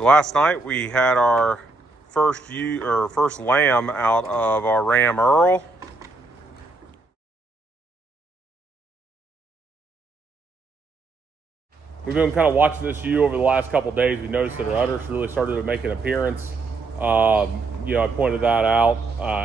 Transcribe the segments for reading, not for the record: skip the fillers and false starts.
So last night we had our first lamb out of our ram Earl. We've been kind of watching this ewe over the last couple of days. We noticed that her udders really started to make an appearance. I pointed that out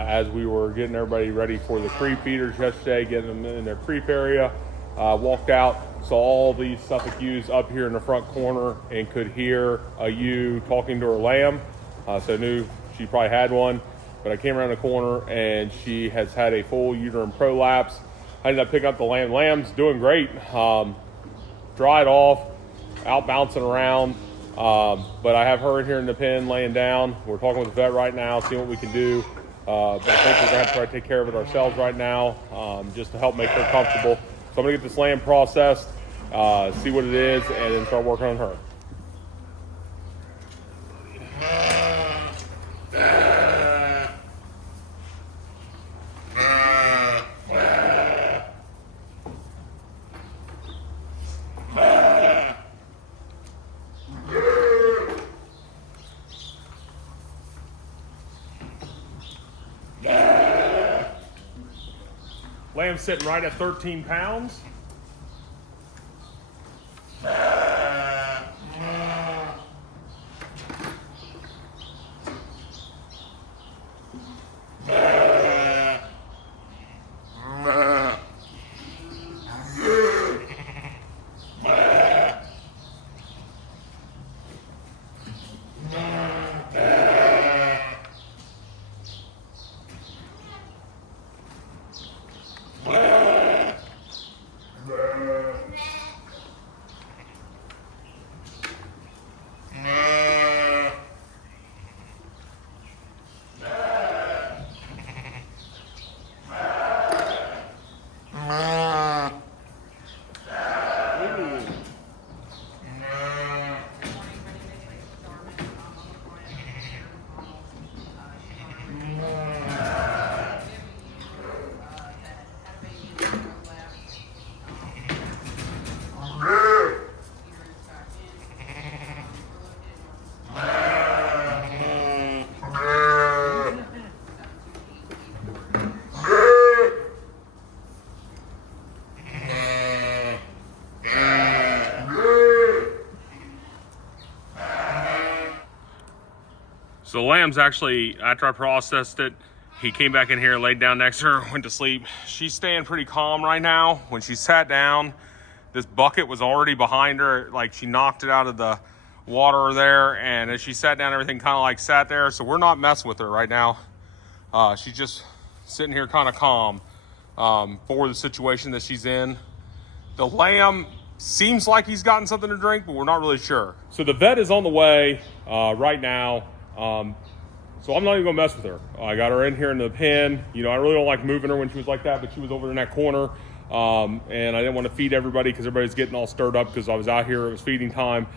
as we were getting everybody ready for the creep feeders yesterday, getting them in their creep area. Walked out, saw all these Suffolk ewes up here in the front corner and could hear a ewe talking to her lamb. So I knew she probably had one, but I came around the corner and she has had a full uterine prolapse. I ended up picking up the lamb. Lamb's doing great. Dried off, out bouncing around. But I have her in here in the pen laying down. We're talking with the vet right now, seeing what we can do. But I think we're gonna have to try to take care of it ourselves right now, just to help make her comfortable. So I'm gonna get this lamb processed, see what it is, and then start working on her. Lamb's sitting right at 13 pounds. So the lamb's actually, after I processed it, he came back in here, laid down next to her, went to sleep. She's staying pretty calm right now. When she sat down, this bucket was already behind her, like she knocked it out of the water there, and as she sat down, everything kind of like sat there. So we're not messing with her right now. She's just sitting here kind of calm for the situation that she's in. The lamb seems like he's gotten something to drink, but we're not really sure. So the vet is on the way right now. So I'm not even gonna mess with her. I got her in here in the pen. I really don't like moving her when she was like that, but she was over in that corner. And I didn't want to feed everybody because everybody's getting all stirred up because I was out here, it was feeding time.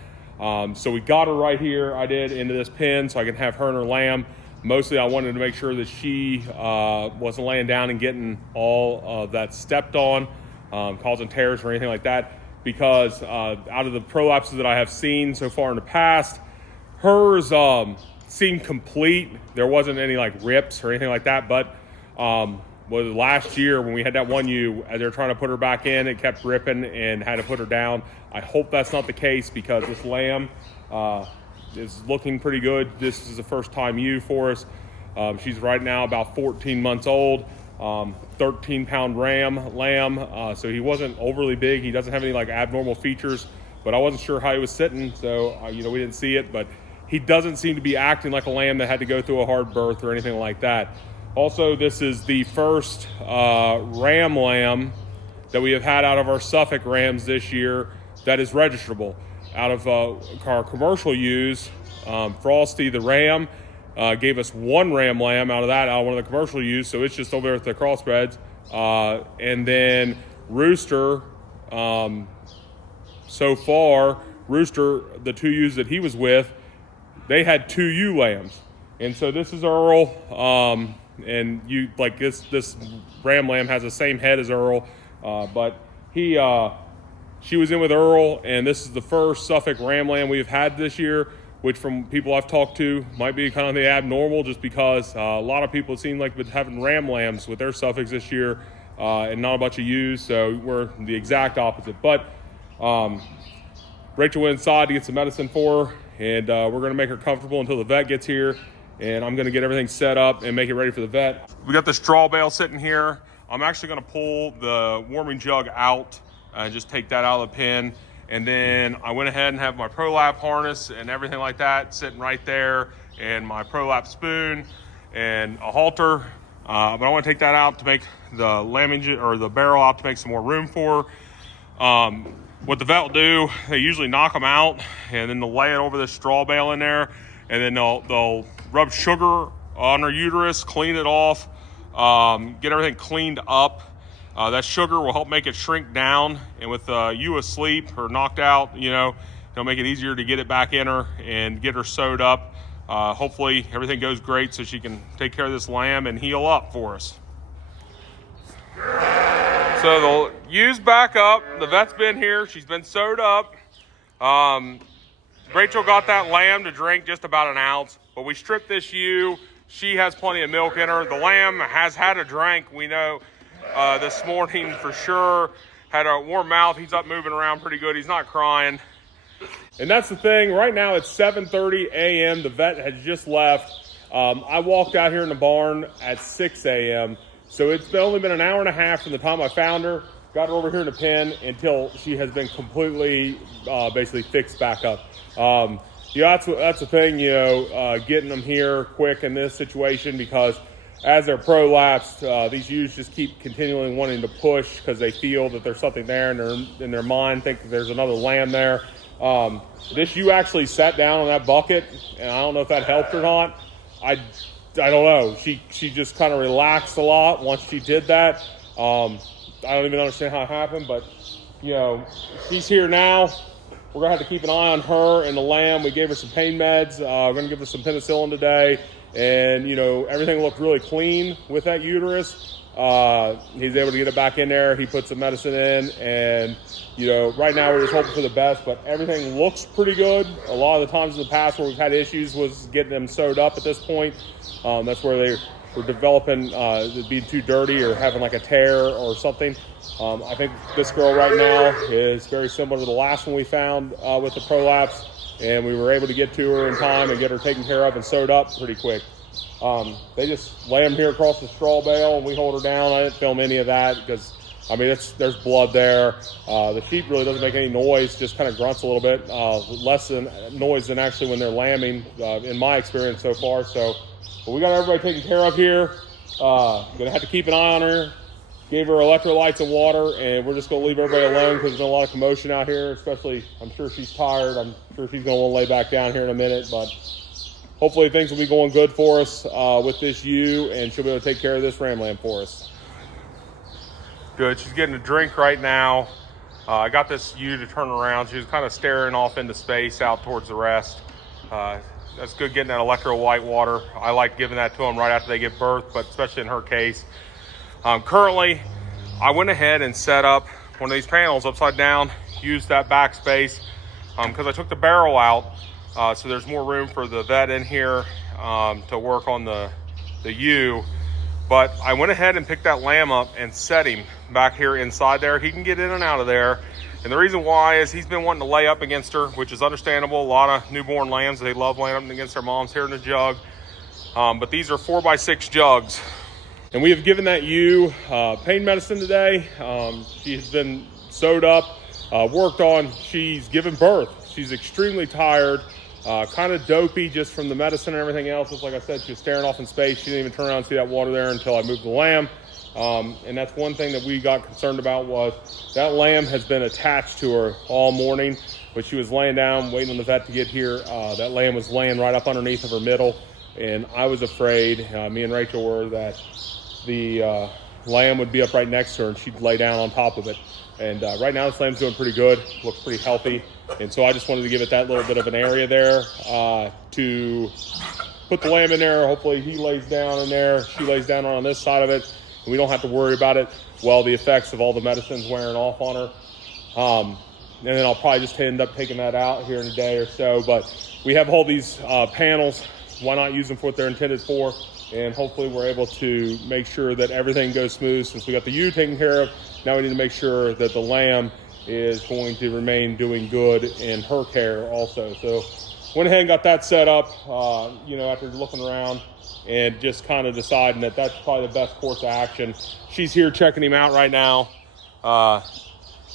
So we got her right here, into this pen so I can have her and her lamb. Mostly I wanted to make sure that she wasn't laying down and getting all of that stepped on, causing tears or anything like that, because out of the prolapses that I have seen so far in the past, hers seemed complete. There wasn't any like rips or anything like that, but last year when we had that one ewe, as they were trying to put her back in, it kept ripping and had to put her down. I hope that's not the case because this lamb is looking pretty good. This is the first time ewe for us. She's right now about 14 months old, 13-pound lamb. So he wasn't overly big. He doesn't have any like abnormal features, but I wasn't sure how he was sitting. So, we didn't see it, but he doesn't seem to be acting like a lamb that had to go through a hard birth or anything like that. Also, this is the first ram lamb that we have had out of our Suffolk rams this year that is registrable. Out of our commercial ewes, Frosty the ram gave us one ram lamb out of one of the commercial ewes, so it's just over there at the crossbreds. And then Rooster, so far, Rooster, the two ewes that he was with, they had two ewe lambs. And so this is Earl, and this ram lamb has the same head as Earl, but she was in with Earl, and this is the first Suffolk ram lamb we've had this year. which from people I've talked to might be kind of the abnormal, just because a lot of people seem like been having ram lambs with their suffix this year and not a bunch of ewes, so we're the exact opposite. But Rachel went inside to get some medicine for her, and we're gonna make her comfortable until the vet gets here, and I'm gonna get everything set up and make it ready for the vet. We got the straw bale sitting here. I'm actually gonna pull the warming jug out and just take that out of the pen. And then I went ahead and have my Prolapse harness and everything like that sitting right there, and my Prolapse spoon and a halter. But I want to take that out to make the lambing or the barrel out to make some more room for her. What the vet will do, they usually knock them out and then they'll lay it over this straw bale in there, and then they'll rub sugar on her uterus, clean it off, get everything cleaned up. That sugar will help make it shrink down, and with you asleep or knocked out, it'll make it easier to get it back in her and get her sewed up. Hopefully everything goes great so she can take care of this lamb and heal up for us. So the ew's back up. The vet's been here. She's been sewed up. Rachel got that lamb to drink just about an ounce, but we stripped this ewe. She has plenty of milk in her. The lamb has had a drink, we know. This morning for sure, had a warm mouth. He's up moving around pretty good. He's not crying. And that's the thing. Right now it's 7:30 a.m. The vet has just left. I walked out here in the barn at 6 a.m. So it's only been an hour and a half from the time I found her, got her over here in the pen, until she has been completely basically fixed back up. That's the thing, getting them here quick in this situation, because as they're prolapsed, these ewes just keep continually wanting to push because they feel that there's something there, and in their mind think that there's another lamb there. This ewe actually sat down on that bucket, and I don't know if that helped or not. I don't know. She just kind of relaxed a lot once she did that. I don't even understand how it happened, but she's here now. We're gonna have to keep an eye on her and the lamb. We gave her some pain meds. We're gonna give her some penicillin today. And, everything looked really clean with that uterus. He's able to get it back in there. He put some medicine in, and, right now we're just hoping for the best, but everything looks pretty good. A lot of the times in the past where we've had issues was getting them sewed up at this point. That's where they were developing, being too dirty or having like a tear or something. I think this girl right now is very similar to the last one we found with the prolapse. And we were able to get to her in time and get her taken care of and sewed up pretty quick. They just lay them here across the straw bale, and we hold her down. I didn't film any of that because, there's blood there. The sheep really doesn't make any noise, just kind of grunts a little bit, less than noise than actually when they're lambing, in my experience so far. But we got everybody taken care of here. Gonna have to keep an eye on her. Gave her electrolytes and water, and we're just going to leave everybody alone because there's been a lot of commotion out here, especially, I'm sure she's tired. I'm sure she's going to want to lay back down here in a minute, but hopefully things will be going good for us with this ewe, and she'll be able to take care of this ram lamb for us. Good. She's getting a drink right now. I got this ewe to turn around. She was kind of staring off into space out towards the rest. That's good getting that electrolyte water. I like giving that to them right after they give birth, but especially in her case. Currently, I went ahead and set up one of these panels upside down, used that backspace because I took the barrel out, so there's more room for the vet in here to work on the ewe. But I went ahead and picked that lamb up and set him back here inside there. He can get in and out of there. And the reason why is he's been wanting to lay up against her, which is understandable. A lot of newborn lambs, they love laying up against their moms here in the jug. But these are 4x6 jugs. And we have given that ewe pain medicine today. She has been sewed up, worked on. She's given birth. She's extremely tired, kind of dopey just from the medicine and everything else. Just like I said, she was staring off in space. She didn't even turn around and see that water there until I moved the lamb. And that's one thing that we got concerned about, was that lamb has been attached to her all morning. But she was laying down, waiting on the vet to get here. That lamb was laying right up underneath of her middle. And I was afraid, me and Rachel were, that the lamb would be up right next to her and she'd lay down on top of it. And right now this lamb's doing pretty good, looks pretty healthy. And so I just wanted to give it that little bit of an area there to put the lamb in there. Hopefully he lays down in there, she lays down on this side of it, and we don't have to worry about it while the effects of all the medicine's wearing off on her. and then I'll probably just end up taking that out here in a day or so. But we have all these panels. Why not use them for what they're intended for? And hopefully we're able to make sure that everything goes smooth. Since we got the ewe taken care of, now we need to make sure that the lamb is going to remain doing good in her care also. So went ahead and got that set up, after looking around and just kind of deciding that that's probably the best course of action. She's here checking him out right now,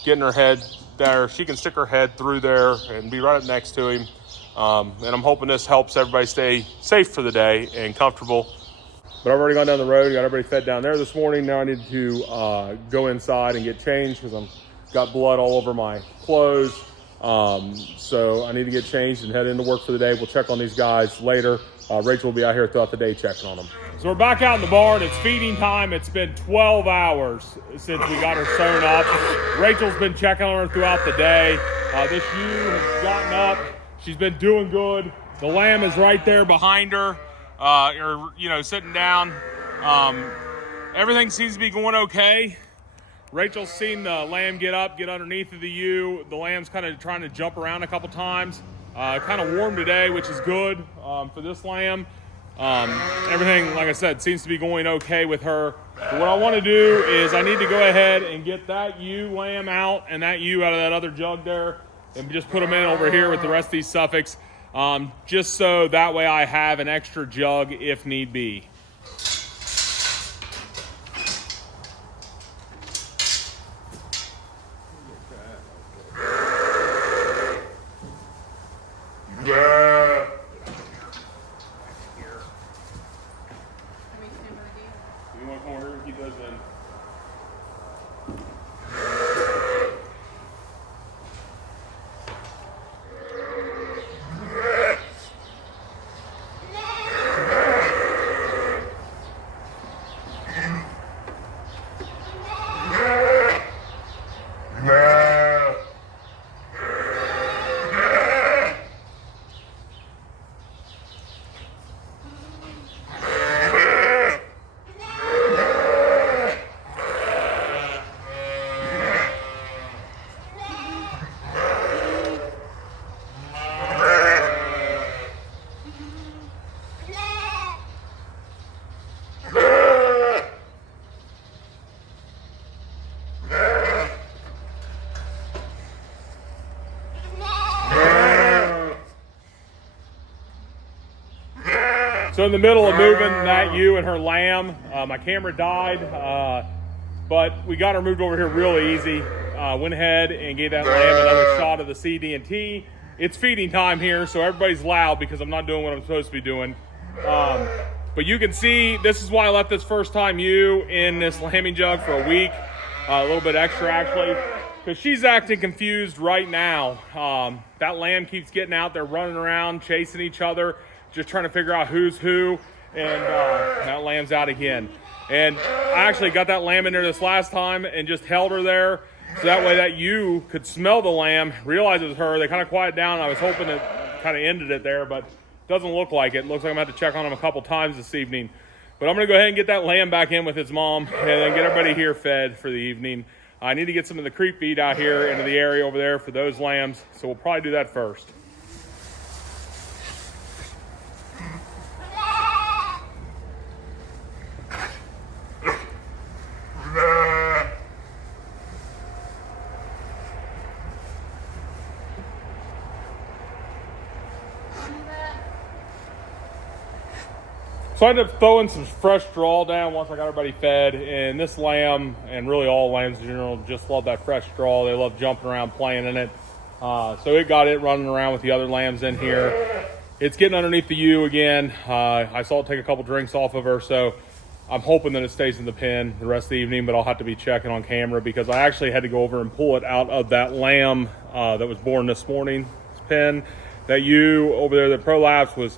getting her head there. She can stick her head through there and be right up next to him. And I'm hoping this helps everybody stay safe for the day and comfortable. But I've already gone down the road, got everybody fed down there this morning. Now I need to go inside and get changed because I'm got blood all over my clothes. So I need to get changed and head into work for the day. We'll check on these guys later. Rachel will be out here throughout the day checking on them. So we're back out in the barn. It's feeding time. It's been 12 hours since we got her sewn up. Rachel's been checking on her throughout the day. This ewe has gotten up. She's been doing good. The lamb is right there behind her, sitting down. Everything seems to be going okay. Rachel's seen the lamb get up, get underneath of the ewe. The lamb's kind of trying to jump around a couple times. Kind of warm today, which is good for this lamb. Everything, like I said, seems to be going okay with her. But what I want to do is I need to go ahead and get that ewe lamb out and that ewe out of that other jug there and just put them in over here with the rest of these Suffolks, just so that way I have an extra jug if need be. So in the middle of moving that ewe and her lamb, my camera died, but we got her moved over here really easy. Went ahead and gave that lamb another shot of the CD&T. It's feeding time here, so everybody's loud because I'm not doing what I'm supposed to be doing. But you can see, this is why I left this first time ewe in this lambing jug for a week, a little bit extra actually, because she's acting confused right now. That lamb keeps getting out there, running around, chasing each other, just trying to figure out who's who, and that lamb's out again. And I actually got that lamb in there this last time and just held her there, so that way that ewe could smell the lamb, realize it was her. They kind of quieted down. I was hoping it kind of ended it there, but it doesn't look like it. It looks like I'm going to have to check on him a couple times this evening. But I'm going to go ahead and get that lamb back in with its mom and then get everybody here fed for the evening. I need to get some of the creep feed out here into the area over there for those lambs, so we'll probably do that first. So I ended up throwing some fresh straw down once I got everybody fed, and this lamb, and really all lambs in general, just love that fresh straw. They love jumping around, playing in it. So it got it running around with the other lambs in here. It's getting underneath the ewe again. I saw it take a couple drinks off of her, so I'm hoping that it stays in the pen the rest of the evening, but I'll have to be checking on camera because I actually had to go over and pull it out of that lamb that was born this morning, this pen. That ewe over there, the Prolapse, was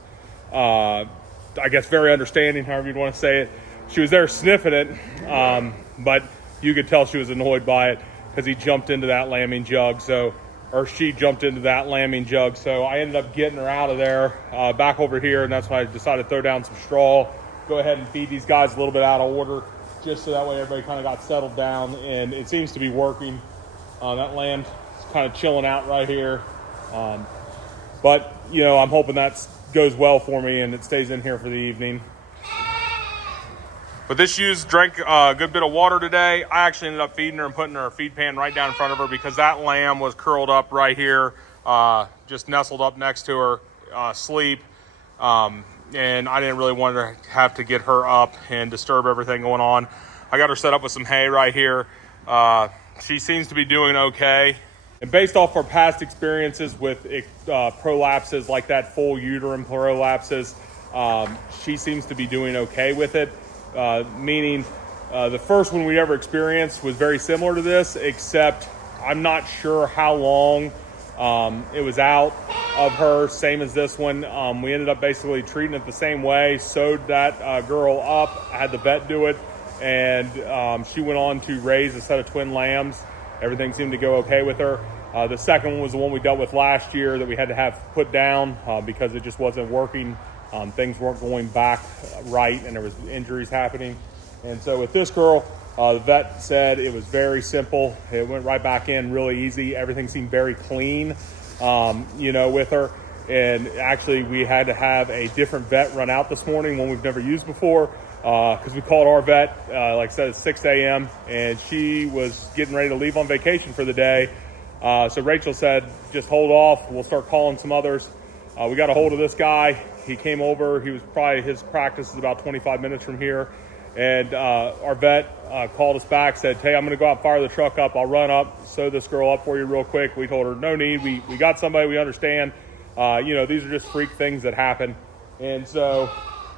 I guess very understanding, however you'd want to say it. She was there sniffing it, but you could tell she was annoyed by it because he jumped into that lambing jug, or she jumped into that lambing jug. So I ended up getting her out of there, back over here, and that's why I decided to throw down some straw, go ahead and feed these guys a little bit out of order, just so that way everybody kind of got settled down, and it seems to be working. That lamb's kind of chilling out right here. But, you know, I'm hoping that goes well for me and it stays in here for the evening. But this ewe's drank a good bit of water today. I actually ended up feeding her and putting her feed pan right down in front of her because that lamb was curled up right here, just nestled up next to her, asleep. And I didn't really want to have to get her up and disturb everything going on. I got her set up with some hay right here. She seems to be doing okay. And based off our past experiences with prolapses like that, full uterine prolapses, she seems to be doing okay with it. Meaning the first one we ever experienced was very similar to this, except I'm not sure how long it was out of her, same as this one. We ended up basically treating it the same way, sewed that girl up, had the vet do it, and she went on to raise a set of twin lambs. Everything seemed to go okay with her. The second one was the one we dealt with last year that we had to have put down because it just wasn't working. Things weren't going back right and there was injuries happening. And so with this girl, the vet said it was very simple. It went right back in really easy. Everything seemed very clean, you know, with her. And actually we had to have a different vet run out this morning, one we've never used before, because we called our vet, like I said, at 6 a.m. and she was getting ready to leave on vacation for the day. So Rachel said, just hold off. We'll start calling some others. We got a hold of this guy. He came over. His practice is about 25 minutes from here. And our vet called us back, said, hey, I'm going to go out and fire the truck up. I'll run up, sew this girl up for you real quick. We told her, no need. We got somebody. We understand. You know, these are just freak things that happen. And so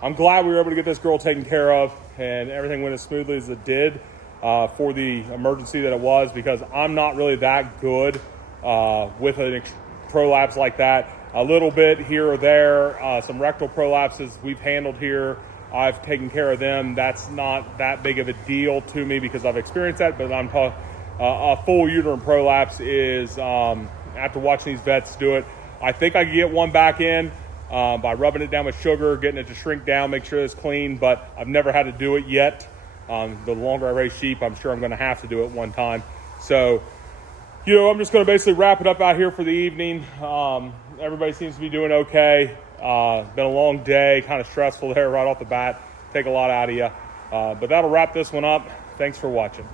I'm glad we were able to get this girl taken care of and everything went as smoothly as it did for the emergency that it was, because I'm not really that good with a prolapse like that. A little bit here or there, some rectal prolapses we've handled here. I've taken care of them. That's not that big of a deal to me because I've experienced that, but I'm talking a full uterine prolapse is, after watching these vets do it, I think I can get one back in by rubbing it down with sugar, getting it to shrink down, make sure it's clean, but I've never had to do it yet. The longer I raise sheep, I'm sure I'm going to have to do it one time. So, you know, I'm just going to basically wrap it up out here for the evening. Everybody seems to be doing okay. Been a long day, kind of stressful there right off the bat. Take a lot out of you. But that'll wrap this one up. Thanks for watching.